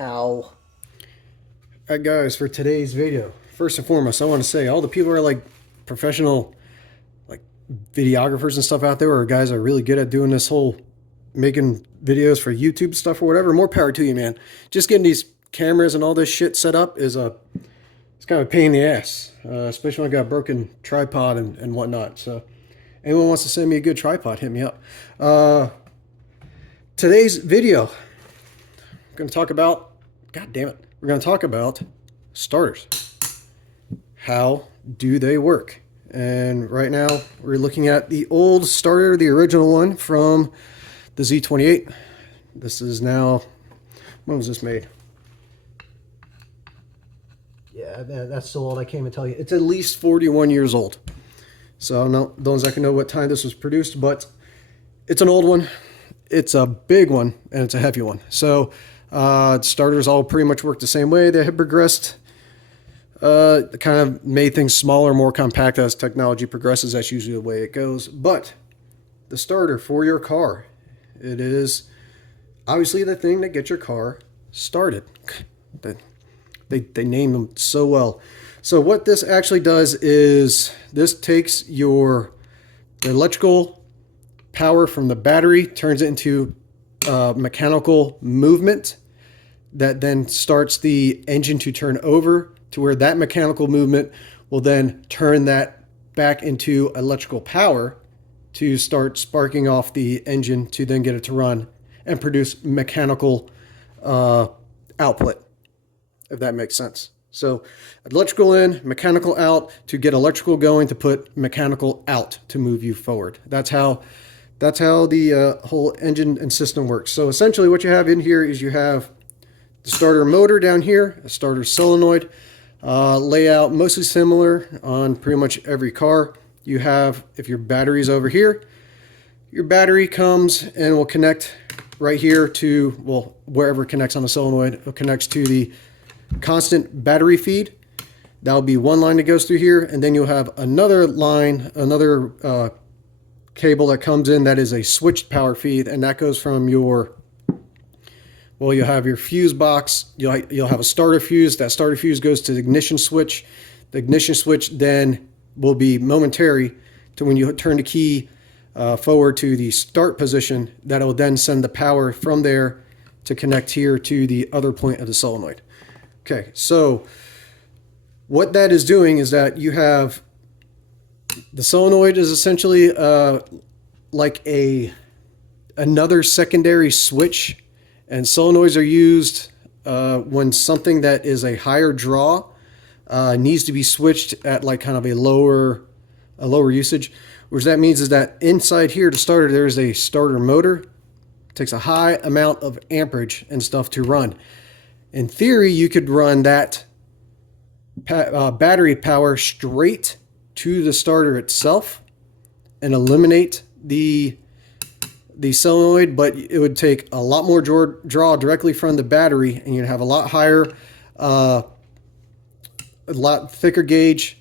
Ow. Alright guys, for today's video, first and foremost, I want to say all the people who are like professional like videographers and stuff out there, or guys that are really good at doing this whole making videos for YouTube stuff or whatever, more power to you, man. Just getting these cameras and all this shit set up is it's kind of a pain in the ass, especially when I got a broken tripod and whatnot. So anyone wants to send me a good tripod, hit me up. Today's video, I'm going to talk about, god damn it, we're going to talk about starters. How do they work? And right now we're looking at the old starter, the original one from the Z28. This is now, when was this made? Yeah, that's so old I can't even tell you. It's at least 41 years old. So I don't exactly know what time this was produced, but it's an old one. It's a big one and it's a heavy one. So starters all pretty much work the same way. They have progressed, kind of made things smaller, more compact as technology progresses. That's usually the way it goes. But the starter for your car, it is obviously the thing that gets your car started. They name them so well. So what this actually does is this takes the electrical power from the battery, turns it into mechanical movement that then starts the engine to turn over, to where that mechanical movement will then turn that back into electrical power to start sparking off the engine to then get it to run and produce mechanical output, if that makes sense. So electrical in, mechanical out to get electrical going, to put mechanical out to move you forward. That's how the whole engine and system works. So essentially what you have in here is you have the starter motor down here, a starter solenoid, layout mostly similar on pretty much every car. You have, if your battery's over here, your battery comes and will connect right here to, well, wherever it connects on the solenoid, it connects to the constant battery feed. That'll be one line that goes through here, and then you'll have another line, another cable that comes in that is a switched power feed, and that goes from your, well, you'll have your fuse box, you'll have a starter fuse. That starter fuse goes to the ignition switch. The ignition switch then will be momentary to when you turn the key forward to the start position. That'll then send the power from there to connect here to the other point of the solenoid. Okay, so what that is doing is that you have the solenoid is essentially like another secondary switch, and solenoids are used when something that is a higher draw needs to be switched at like kind of a lower usage. Which that means is that inside here to starter there's a starter motor. It takes a high amount of amperage and stuff to run. In theory, you could run that battery power straight to the starter itself and eliminate the solenoid, but it would take a lot more draw directly from the battery, and you'd have a lot higher, a lot thicker gauge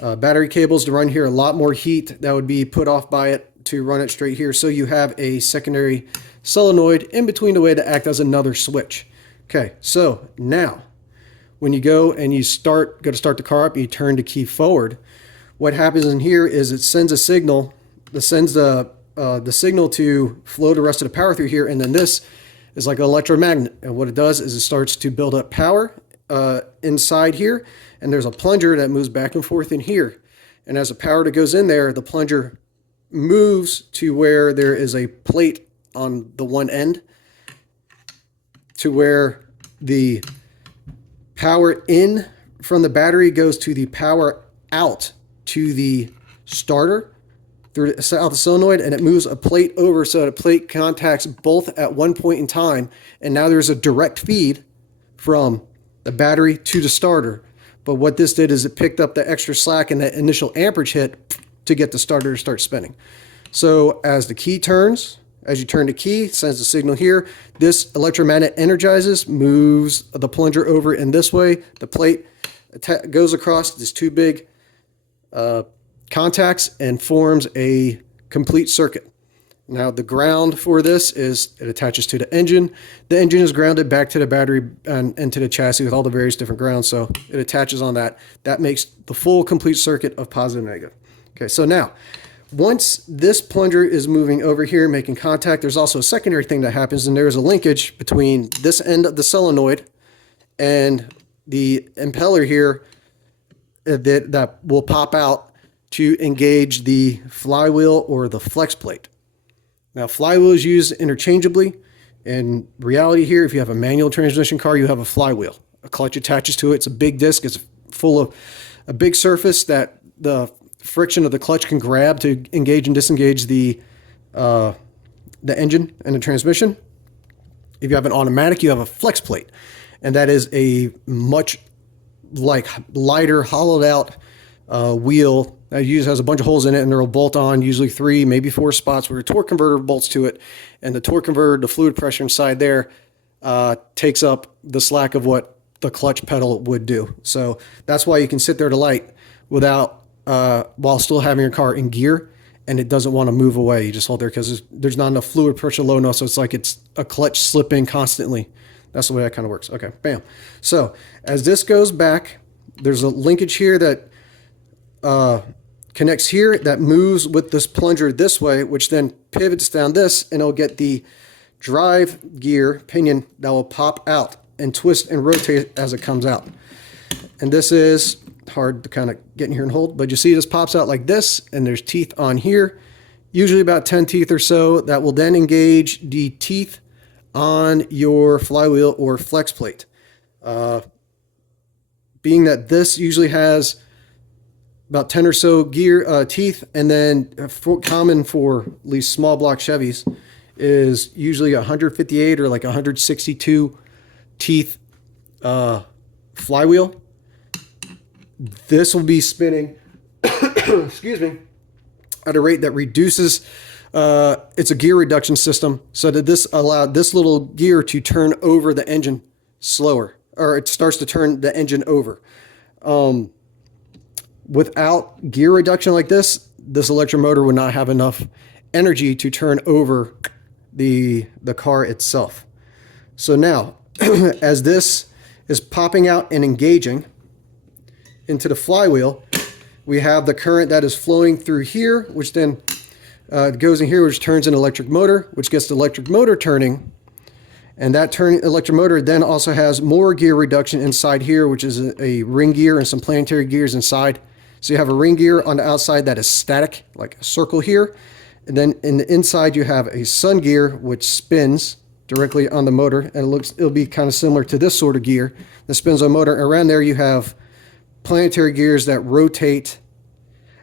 battery cables to run here, a lot more heat that would be put off by it to run it straight here. So you have a secondary solenoid in between the way to act as another switch. Okay, so now when you go and you go to start the car up, you turn the key forward. What happens in here is it sends a signal. That sends the signal to flow the rest of the power through here, and then this is like an electromagnet. And what it does is it starts to build up power inside here, and there's a plunger that moves back and forth in here. And as the power that goes in there, the plunger moves to where there is a plate on the one end, to where the power in from the battery goes to the power out to the starter through out the solenoid, and it moves a plate over so that a plate contacts both at one point in time, and now there's a direct feed from the battery to the starter. But what this did is it picked up the extra slack and that initial amperage hit to get the starter to start spinning. So as the key turns, as you turn the key, it sends the signal here. This electromagnet energizes, moves the plunger over in this way. The plate goes across these two big contacts and forms a complete circuit. Now the ground for this is it attaches to the engine. The engine is grounded back to the battery and into the chassis with all the various different grounds. So it attaches on that. That makes the full complete circuit of positive and negative. Okay, so now once this plunger is moving over here, making contact, there's also a secondary thing that happens, and there's a linkage between this end of the solenoid and the impeller here that will pop out to engage the flywheel or the flex plate. Now, flywheel is used interchangeably. In reality here, if you have a manual transmission car, you have a flywheel. A clutch attaches to it. It's a big disc. It's full of a big surface that the friction of the clutch can grab to engage and disengage the engine and the transmission. If you have an automatic, you have a flex plate. And that is a much lighter, hollowed out wheel that usually has a bunch of holes in it, and they'll bolt on usually 3, maybe 4 spots where a torque converter bolts to it, and the torque converter, the fluid pressure inside there takes up the slack of what the clutch pedal would do. So that's why you can sit there to light without while still having your car in gear, and it doesn't want to move away. You just hold there because there's not enough fluid pressure low enough, so it's like it's a clutch slipping constantly. That's the way that kind of works. Okay, bam. So as this goes back, there's a linkage here that connects here that moves with this plunger this way, which then pivots down this, and it'll get the drive gear pinion that will pop out and twist and rotate as it comes out. And this is hard to kind of get in here and hold, but you see this pops out like this, and there's teeth on here, usually about 10 teeth or so, that will then engage the teeth on your flywheel or flex plate. Being that this usually has about 10 or so gear teeth, and then common for at least small block Chevys is usually 158 or like 162 teeth flywheel. This will be spinning excuse me, at a rate that reduces it's a gear reduction system, so that this allowed this little gear to turn over the engine slower, or it starts to turn the engine over. Without gear reduction like this electric motor would not have enough energy to turn over the car itself. So now, as this is popping out and engaging into the flywheel, we have the current that is flowing through here, which then goes in here, which turns an electric motor, which gets the electric motor turning. And that electric motor then also has more gear reduction inside here, which is a ring gear and some planetary gears inside. So you have a ring gear on the outside that is static, like a circle here. And then in the inside, you have a sun gear, which spins directly on the motor. And it'll be kind of similar to this sort of gear that spins on the motor. And around there, you have planetary gears that rotate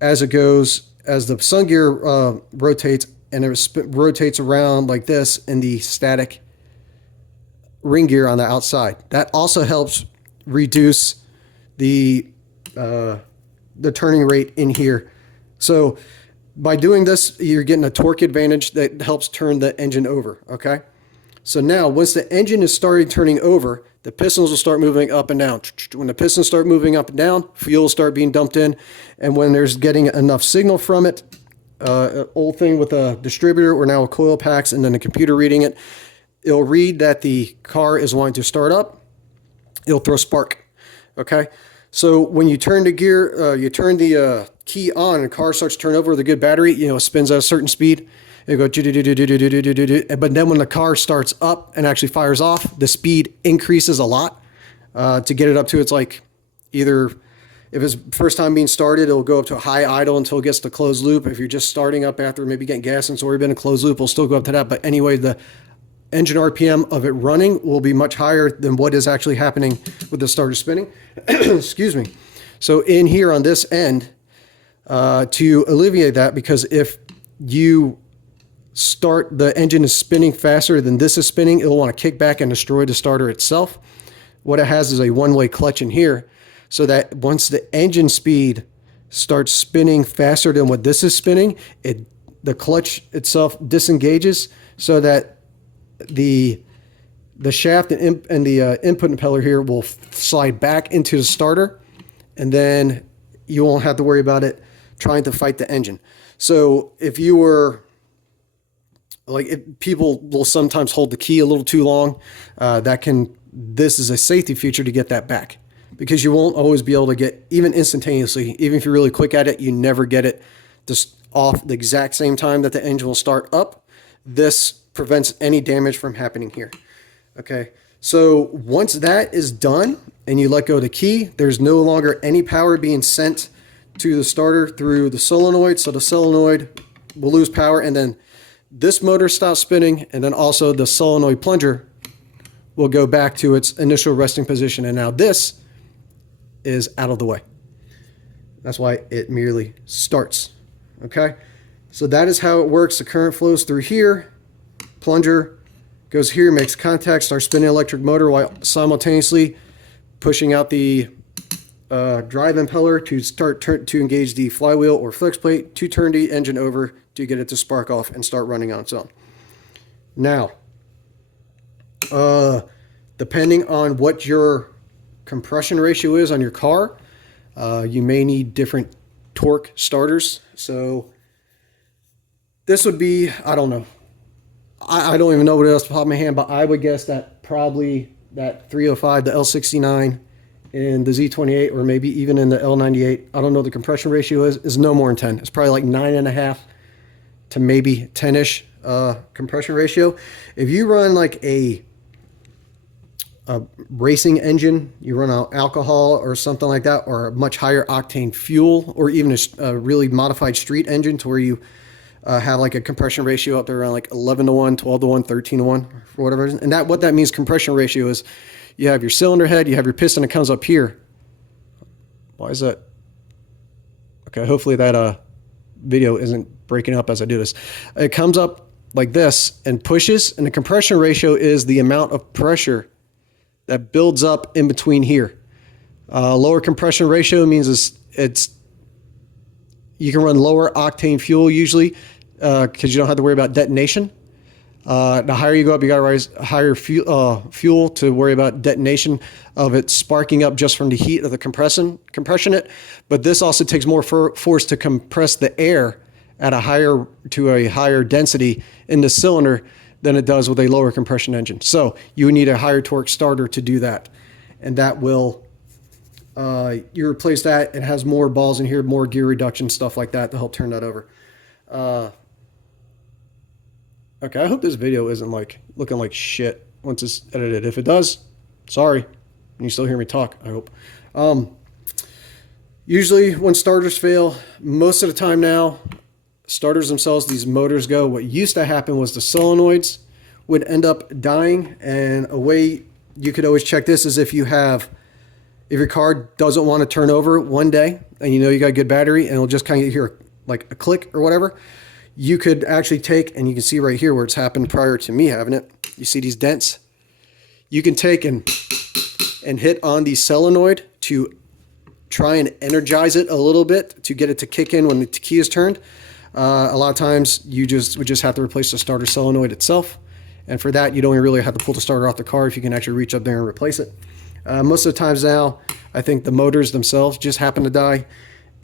as it goes, as the sun gear rotates, and it rotates around like this in the static ring gear on the outside. That also helps reduce the turning rate in here. So by doing this, you're getting a torque advantage that helps turn the engine over, okay? So now, once the engine is started turning over, the pistons will start moving up and down. When the pistons start moving up and down, fuel will start being dumped in, and when there's getting enough signal from it, old thing with a distributor or now a coil packs and then a computer reading it, it'll read that the car is wanting to start up. It'll throw spark, okay? So when you turn the gear, you turn the key on, and the car starts to turn over with a good battery, it spins at a certain speed. It goes, but then when the car starts up and actually fires off, the speed increases a lot to get it up to, it's like either, if it's first time being started, it'll go up to a high idle until it gets to closed loop. If you're just starting up after maybe getting gas and it's already been in closed loop, it'll still go up to that. But anyway, the engine RPM of it running will be much higher than what is actually happening with the starter spinning. Excuse me. So in here on this end, to alleviate that, because if you start, the engine is spinning faster than this is spinning, it'll want to kick back and destroy the starter itself. What it has is a one-way clutch in here, so that once the engine speed starts spinning faster than what this is spinning, the clutch itself disengages, so that the shaft and the input impeller here will slide back into the starter, and then you won't have to worry about it trying to fight the engine. So if you were like people will sometimes hold the key a little too long. This is a safety feature to get that back, because you won't always be able to get, even instantaneously, even if you're really quick at it, you never get it just off the exact same time that the engine will start up. This prevents any damage from happening here. Okay, so once that is done and you let go of the key, there's no longer any power being sent to the starter through the solenoid. So the solenoid will lose power, and then this motor stops spinning, and then also the solenoid plunger will go back to its initial resting position. And now this is out of the way. That's why it merely starts. Okay, so that is how it works. The current flows through here, plunger goes here, makes contact, starts spinning electric motor while simultaneously pushing out the drive impeller to start to engage the flywheel or flex plate to turn the engine over to get it to spark off and start running on its own. Now, depending on what your compression ratio is on your car, you may need different torque starters. So this would be, I don't know. I don't even know what it is off the top of my hand, but I would guess that probably that 305, the L69, in the Z28, or maybe even in the L98, I don't know what the compression ratio is no more than 10. It's probably like 9.5 to maybe 10-ish compression ratio. If you run like a racing engine, you run out alcohol or something like that, or a much higher octane fuel, or even a really modified street engine to where you have like a compression ratio up there around like 11-to-1, 12-to-1, 13-to-1, for whatever reason. And what that means, compression ratio, is you have your cylinder head, you have your piston that comes up here. Why is that? Okay, hopefully that video isn't breaking up as I do this. It comes up like this and pushes, and the compression ratio is the amount of pressure that builds up in between here. Lower compression ratio means you can run lower octane fuel usually, because you don't have to worry about detonation. The higher you go up, you got to rise higher fuel to worry about detonation of it sparking up just from the heat of the compression it. But this also takes more force to compress the air at a higher density in the cylinder than it does with a lower compression engine. So you need a higher torque starter to do that, and that will you replace that. It has more balls in here, more gear reduction, stuff like that to help turn that over. Okay, I hope this video isn't like looking like shit once it's edited. If it does, sorry. And you still hear me talk, I hope. Usually when starters fail, most of the time now, starters themselves, these motors go. What used to happen was the solenoids would end up dying, and a way you could always check this is if your car doesn't want to turn over one day and you know you got a good battery and it'll just kind of hear like a click or whatever, you could actually take, and you can see right here where it's happened prior to me having it. You see these dents? You can take and hit on the solenoid to try and energize it a little bit to get it to kick in when the key is turned. A lot of times you would just have to replace the starter solenoid itself. And for that, you don't really have to pull the starter off the car if you can actually reach up there and replace it. Most of the times now, I think the motors themselves just happen to die.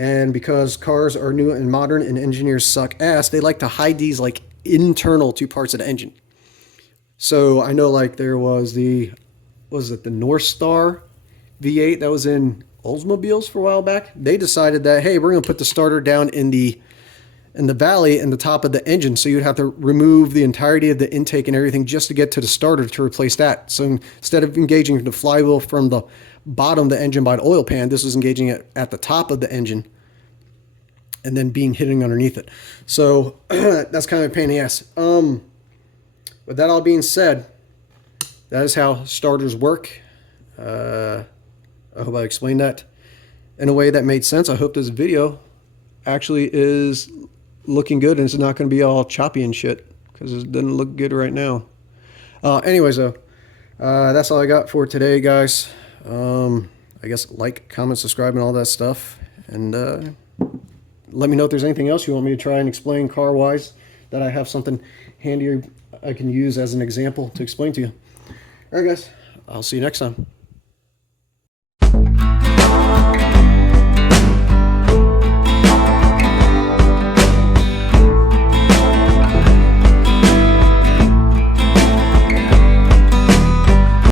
And because cars are new and modern and engineers suck ass, they like to hide these like internal to parts of the engine. So I know like there was the North Star V8 that was in Oldsmobiles for a while back. They decided that, hey, we're going to put the starter down in the valley in the top of the engine. So you'd have to remove the entirety of the intake and everything just to get to the starter to replace that. So instead of engaging the flywheel from the bottom of the engine by the oil pan, this was engaging it at the top of the engine and then hitting underneath it. So that's kind of a pain in the ass. With that all being said, that is how starters work. I hope I explained that in a way that made sense. I hope this video actually is looking good and it's not going to be all choppy and shit, because it doesn't look good right now. Anyways, though, that's all I got for today, guys. I guess like, comment, subscribe, and all that stuff. And let me know if there's anything else you want me to try and explain car-wise, that I have something handy I can use as an example to explain to you. All right, guys. I'll see you next time.